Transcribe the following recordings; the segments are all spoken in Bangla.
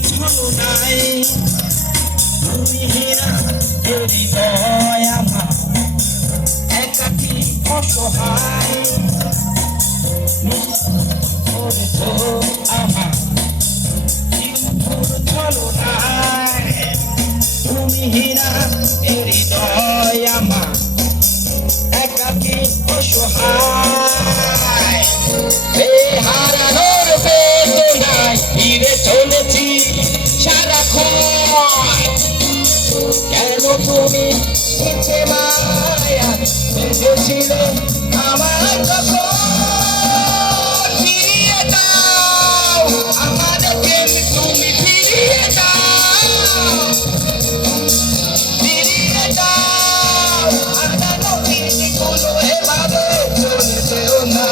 ছলনায় তুমি হীরা হৃদয় আমার একাকী অসহায় করেছ আমার ছলনায় তুমি হীরা হৃদয় আমার একাকী অসহায় হারানোর বেদনায় ফিরে চলেছি সারাক্ষণ কেন তুমি মিছে মায়া বেঁধেছিলে আমার তখন ফিরিয়ে দাও আমাদেরকে তুমি ফিরিয়ে দাও ফিরিয়ে দাও হারানো দিনগুলো এভাবে চলে যেও না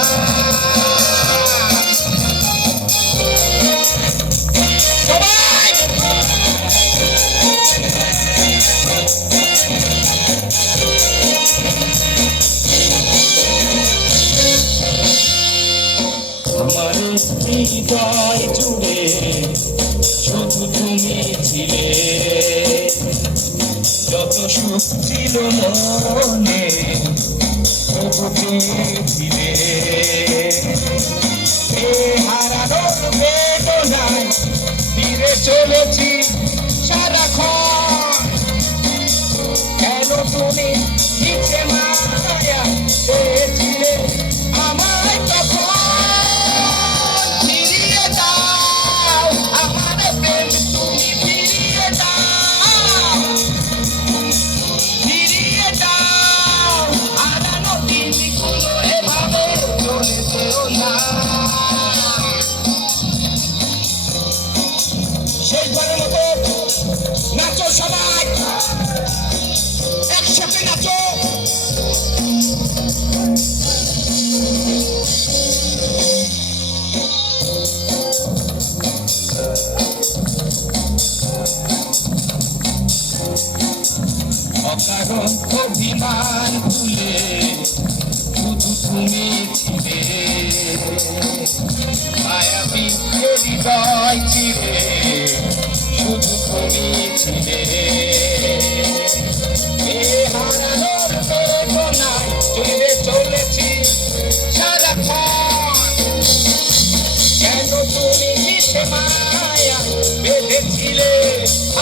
আমার হৃদয় জুড়ে শুধু তুমি ছিলে যত সুখ ছিল মনে তবু পেয়েছিলে হারানোর বেদনায় ফিরে চলেছি সারাক্ষণ কেন তুমি মিছে মায়া পেয়েছিলে আমায় তখন শেষবারের মতো নাচো সবাই একসাথে নাচো অকারণ অভিমান ভুলে শুধু তুমি ছিলে মায়াবী হৃদয় চিরে শুধু তুমি ছিলে হারানোর বেদনায় চলে চলেছি সারাক্ষণ কেন তুমি মিছে মায়া বেঁধেছিলে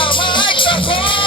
আমায় তখন